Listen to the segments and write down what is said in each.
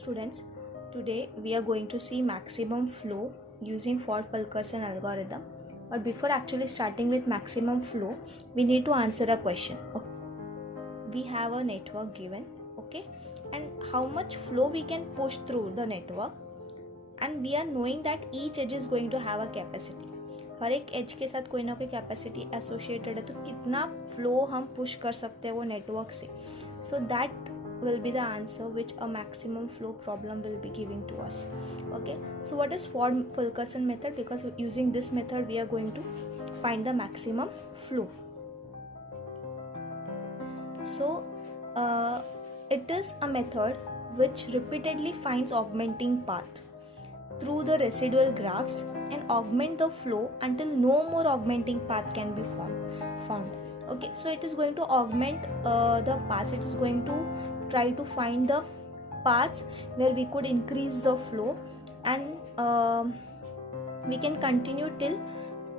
students, today we are going to see maximum flow using Ford-Fulkerson algorithm. But before actually starting with maximum flow, we need to answer a question. Okay. We have a network given, okay, and how much flow we can push through the network, and we are knowing that each edge is going to have a capacity. हर एक as के साथ कोई ना कोई capacity associated है, तो कितना flow हम पुश कर सकते हैं वो नेटवर्क से. So that will be the answer which a maximum flow problem will be giving to us. Okay, so what is Ford-Fulkerson method? Because using this method we are going to find the maximum flow. So it is a method which repeatedly finds augmenting path through the residual graphs and augment the flow until no more augmenting path can be found. Okay, so it is going to augment the paths. It is going to try to find the paths where we could increase the flow, and we can continue till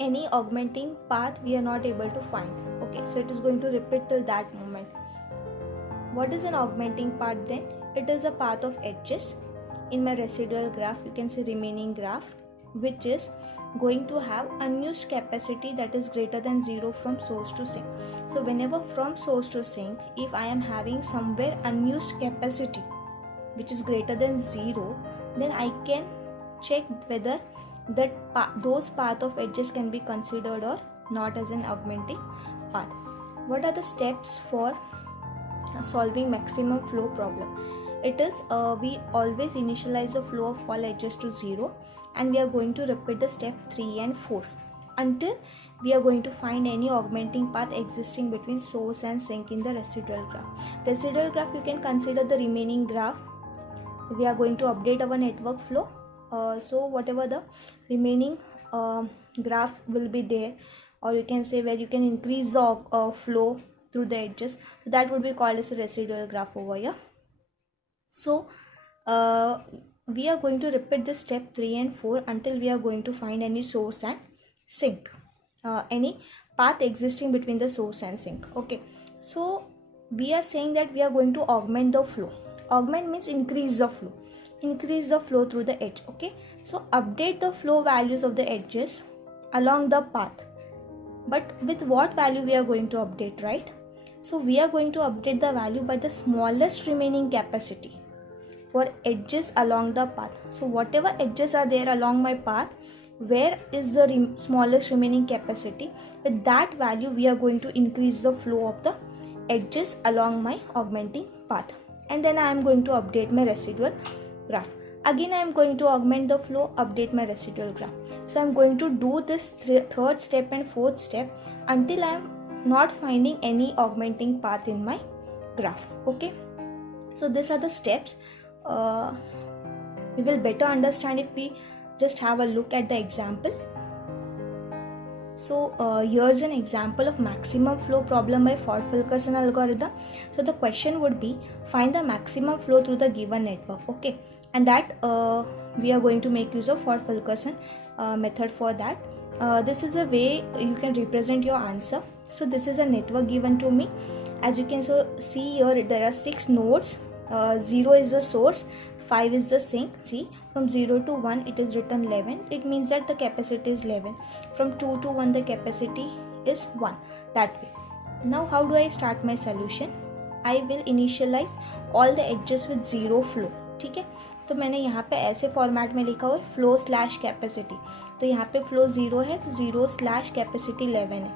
any augmenting path we are not able to find. Okay, so it is going to repeat till that moment. What is an augmenting path then? It is a path of edges in my residual graph. You can see remaining graph, which is going to have unused capacity that is greater than 0 from source to sink. So whenever from source to sink, if I am having somewhere unused capacity which is greater than 0, then I can check whether those path of edges can be considered or not as an augmenting path. What are the steps for solving maximum flow problem? It is we always initialize the flow of all edges to 0, and we are going to repeat the step 3 and 4 until we are going to find any augmenting path existing between source and sink in the residual graph. Residual graph, you can consider the remaining graph. We are going to update our network flow. So whatever the remaining graph will be there, or you can say where you can increase the flow through the edges, so that would be called as a residual graph over here. So we are going to repeat this step 3 and 4 until we are going to find any source and sink, any path existing between the source and sink. Okay, so we are saying that we are going to augment the flow. Augment means increase the flow through the edge. Okay, so update the flow values of the edges along the path, but with what value we are going to update, right? So we are going to update the value by the smallest remaining capacity for edges along the path. So whatever edges are there along my path, where is the smallest remaining capacity, with that value we are going to increase the flow of the edges along my augmenting path, and then I am going to update my residual graph. Again I am going to augment the flow, update my residual graph. So I am going to do this third step and fourth step until I am not finding any augmenting path in my graph. Okay, so these are the steps. We will better understand if we just have a look at the example. So here's an example of maximum flow problem by Ford-Fulkerson algorithm. So the question would be, find the maximum flow through the given network. Okay, and that we are going to make use of Ford-Fulkerson method for that. This is a way you can represent your answer. So this is a network given to me. As you can see here, there are 6 nodes. 0 is the source, 5 is the sink. See, from 0 to 1 it is written 11. It means that the capacity is 11. From 2 to 1 the capacity is 1. That way. Now how do I start my solution? I will initialize all the edges with 0 flow. ठीक है, तो मैंने यहाँ पे ऐसे format में लिखा हुआ है फ्लो स्लैश कैपेसिटी. तो यहाँ पे फ्लो 0 है तो 0 स्लैश कैपेसिटी 11 है.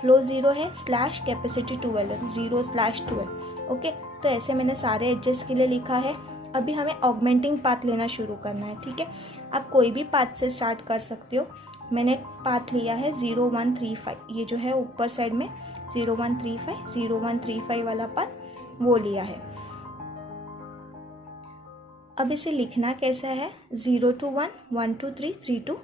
फ्लो 0 है स्लैश कैपेसिटी 12 है तो 0 स्लैश 12. ओके, तो ऐसे मैंने सारे एडजस्ट के लिए लिखा है. अभी हमें ऑगमेंटिंग पाथ लेना शुरू करना है. ठीक है, आप कोई भी पाथ से स्टार्ट कर सकते हो. मैंने पाथ लिया है 0135, ये जो है ऊपर साइड में 0135 वाला पाथ वो लिया है. अब इसे लिखना कैसा है? 0 to 1, 1 to 3, 3 to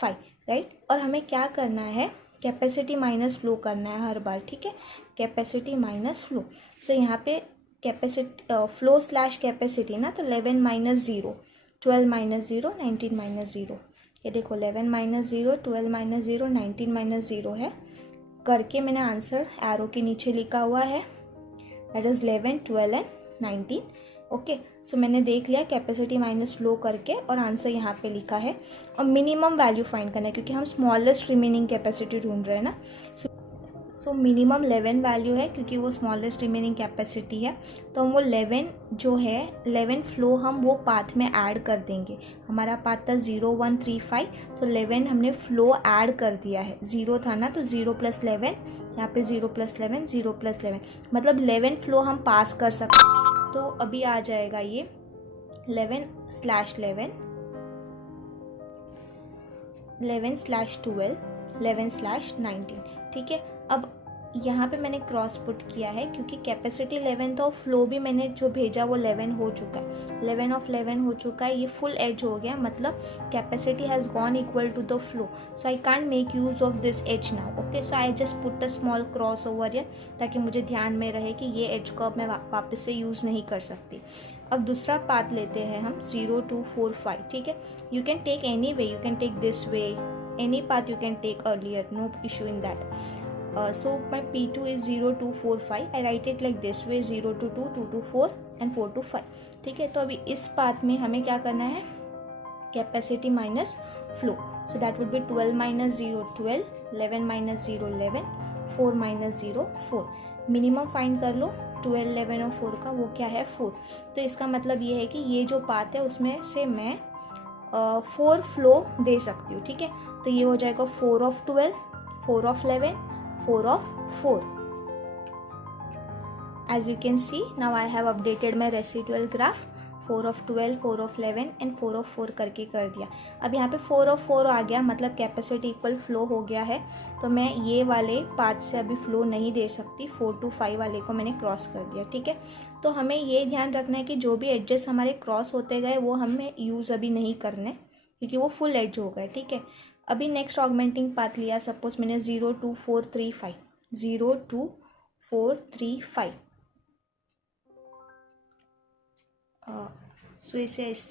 5, राइट. और हमें क्या करना है? कैपेसिटी माइनस फ्लो करना है हर बार. ठीक है, कैपेसिटी माइनस फ्लो. सो यहाँ पे कैपेसिटी फ्लो स्लैश कैपेसिटी ना, तो 11 माइनस 0, 12 माइनस 0, 19 माइनस 0. ये देखो 11 माइनस 0, 12 माइनस 0, 19 माइनस 0 है करके मैंने आंसर एरो के नीचे लिखा हुआ है. That is 11, 12 and 19. ओके, सो मैंने देख लिया कैपेसिटी माइनस फ्लो करके और आंसर यहाँ पे लिखा है। और मिनिमम वैल्यू फाइंड करना है क्योंकि हम स्मॉलेस्ट रिमेनिंग कैपेसिटी ढूंढ रहे हैं ना। सो मिनिमम 11 वैल्यू है क्योंकि वो स्मॉलेस्ट रिमेनिंग कैपेसिटी है, तो हम वो 11 जो है 11 फ्लो हम वो पाथ में ऐड कर देंगे। हमारा पाथ था 0 1 3 5, तो 11 हमने फ्लो ऐड कर दिया है। 0 था ना, तो 0 + 11, यहाँ पे 0 + 11 0 + 11, मतलब 11 फ्लो हम पास कर सकते। तो अभी आ जाएगा ये 11/11, 11/12, 11/19, ठीक है। अब यहाँ पे मैंने क्रॉस पुट किया है क्योंकि कैपेसिटी 11 तो फ्लो भी मैंने जो भेजा वो 11 हो चुका है, 11/11 हो चुका है, ये फुल एज हो गया, मतलब capacity has gone equal to the flow, so I can't make use of this edge now. Okay, so I just put a small cross over here ताकि मुझे ध्यान में रहे कि ये एज को अब मैं वापस से यूज़ नहीं कर सकती। अब दूसरा पाथ लेते हैं हम 0 2 4 5, ठीक है। You can take any way, you can take this way, any path you can take earlier, no issue in that. So my P2 is 0 2 4 5, I write it like this way, 0 to 2 2 to 4 and 4 to 5, ठीक है। तो अभी इस path में हमें क्या करना है, capacity minus flow, so that would be 12 - 0 12, 11 - 0 11, 4 - 0 4। Minimum find कर लो 12 11 और 4 का, वो क्या है 4। तो इसका मतलब ये है कि ये जो पाथ है उसमें से मैं 4 फ्लो दे सकती हूँ, ठीक है। तो ये हो जाएगा 4 of 12, 4 of 11, 4 of 4। As you can see, now I have updated my residual graph, 4 of 12, 4 of 11 and 4 of 4 करके कर दिया। अब यहाँ पे 4 of 4 आ गया, मतलब कैपेसिटी इक्वल फ्लो हो गया है, तो मैं ये वाले पाथ से अभी फ्लो नहीं दे सकती, 4 to 5 वाले को मैंने क्रॉस कर दिया, ठीक है। तो हमें ये ध्यान रखना है कि जो भी एडजस्ट हमारे क्रॉस होते गए वो हमें यूज़ अभी नहीं करने क्योंकि वो फुल एज हो गए, ठीक है। अभी नेक्स्ट ऑगमेंटिंग पाथ लिया, सपोज मैंने 0 2 4 3 5, 0 2 4 3 5, सो इसे इस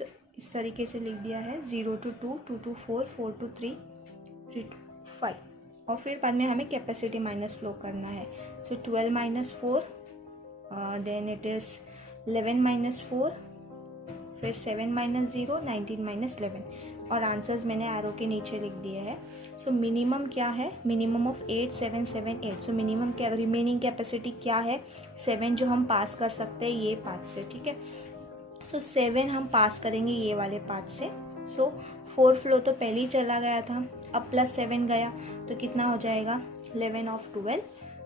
तरीके से लिख दिया है, 0 to 2 2 to 4 4 to 3 3 to 5। और फिर बाद में हमें कैपेसिटी माइनस फ्लो करना है, सो 12 - 4, देन इट इज़ 11 - 4, फिर 7 - 0 19 - 11, और आंसर्स मैंने एरो के नीचे लिख दिए हैं। सो मिनिमम क्या है, मिनिमम ऑफ 8 7 7 8, सो मिनिमम क्या रिमेनिंग कैपेसिटी क्या है 7, जो हम पास कर सकते हैं ये पाथ से, ठीक है। सो 7 हम पास करेंगे ये वाले पाथ से। सो 4 फ्लो तो पहले ही चला गया था, अब +7 गया तो कितना हो जाएगा 11 of 12,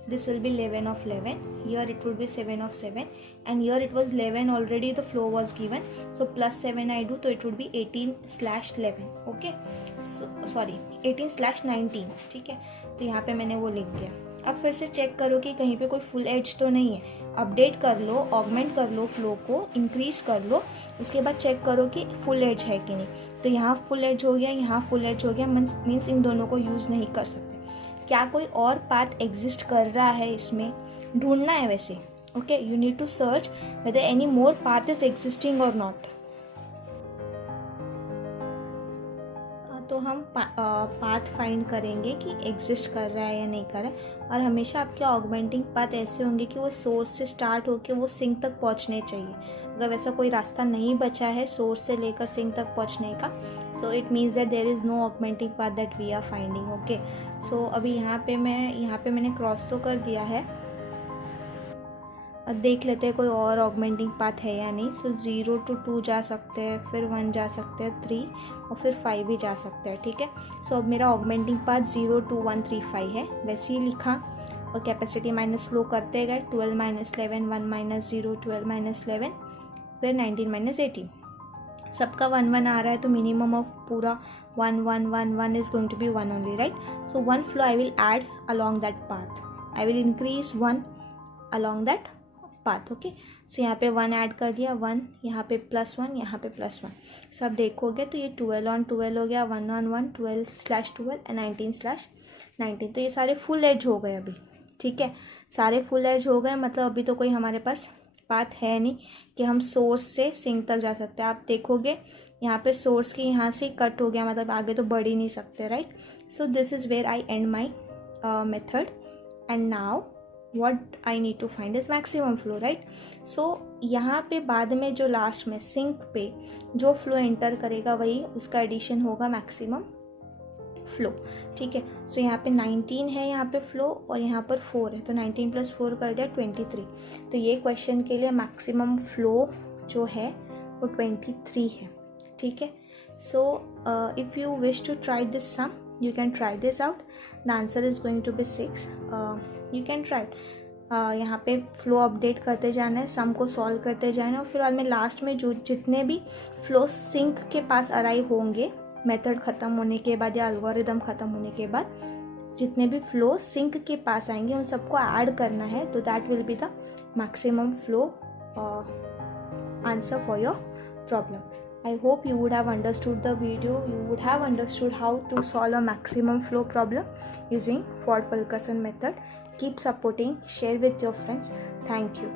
this will be 11 of 11, here it will be 7 of 7, and here it was 11 already, the flow was given, so +7 I do, so it would be 18/11, okay, so sorry 18/19, ठीक है। तो यहाँ पे मैंने वो लिख दिया। अब फिर से चेक करो कि कहीं पे कोई फुल एज तो नहीं है, अपडेट कर लो, ऑगमेंट कर लो, फ्लो को इंक्रीज कर लो, उसके बाद चेक करो कि फुल एज है कि नहीं। तो यहाँ फुल एज हो गया, यहाँ फुल एज हो गया, मीन्स इन दोनों को यूज़ नहीं कर सकते। क्या कोई और पाथ एग्जिस्ट कर रहा है, इसमें ढूंढना है वैसे, okay. You need to search whether any more path is existing or not. तो हम पाथ फाइंड करेंगे कि एग्जिस्ट कर रहा है या नहीं कर रहा है, और हमेशा आपके ऑगमेंटिंग पाथ ऐसे होंगे कि वो सोर्स से स्टार्ट होकर वो सिंक तक पहुंचने चाहिए। अगर वैसा कोई रास्ता नहीं बचा है सोर्स से लेकर सिंक तक पहुंचने का, so it means that there is no augmenting path that we are finding, okay. So अभी यहाँ पे मैंने क्रॉस तो कर दिया है, अब देख लेते हैं कोई और ऑगमेंटिंग पाथ है या नहीं। सो 0 to 2 जा सकते हैं, फिर 1 जा सकते हैं, 3 और फिर 5 भी जा सकते हैं, ठीक है। सो अब मेरा ऑगमेंटिंग पाथ 0 2 1 3 5 है, वैसे ही लिखा और कैपेसिटी माइनस फ्लो करते गए, 12 - 11 1 - 0 12 - 11, फिर 19 - 18। सबका 1 1 आ रहा है, तो मिनिमम ऑफ पूरा 1 1 1 1 is going to be 1 only, right. So 1 flow I will add along that path, I will increase 1 along that path, okay. So यहाँ पे 1 ऐड कर दिया, 1 यहाँ पे +1, यहाँ पे +1। सब देखोगे तो ये 12 on 12 हो गया, 1 on 1 12/12 एंड 19/19। तो ये सारे फुल एज हो गए अभी, ठीक है, सारे फुल एज हो गए, मतलब अभी तो कोई हमारे पास पाथ है नहीं कि हम सोर्स से सिंक तक जा सकते हैं। आप देखोगे यहाँ पे सोर्स के यहाँ से कट हो गया, मतलब आगे तो बढ़ ही नहीं सकते, right. So this is where I end my method, and now what I need to find is maximum flow, right? So यहाँ पे बाद में जो लास्ट में सिंक पे जो फ्लो एंटर करेगा वही उसका एडिशन होगा मैक्सिमम फ्लो, ठीक है। सो यहाँ पे 19 है यहाँ पे फ्लो और यहाँ पर 4 है, तो 19 + 4 कर दिया 23। तो ये क्वेश्चन के लिए मैक्सिमम फ्लो जो है वो 23 है, ठीक है। So if you wish to try this sum you can try this out. The answer is going to be 6. You can try it. यहाँ पे फ्लो अपडेट करते जाना है, सम को सॉल्व करते जाना है और फिर बाद में लास्ट में जो जितने भी फ्लो सिंक के पास अराइव होंगे मेथड ख़त्म होने के बाद या एल्गोरिदम ख़त्म होने के बाद, जितने भी फ्लो सिंक के पास आएंगे उन सबको ऐड करना है, तो that will be the maximum flow answer for your problem. I hope you would have understood the video. You would have understood how to solve a maximum flow problem using Ford-Fulkerson method. Keep supporting, share with your friends. Thank you.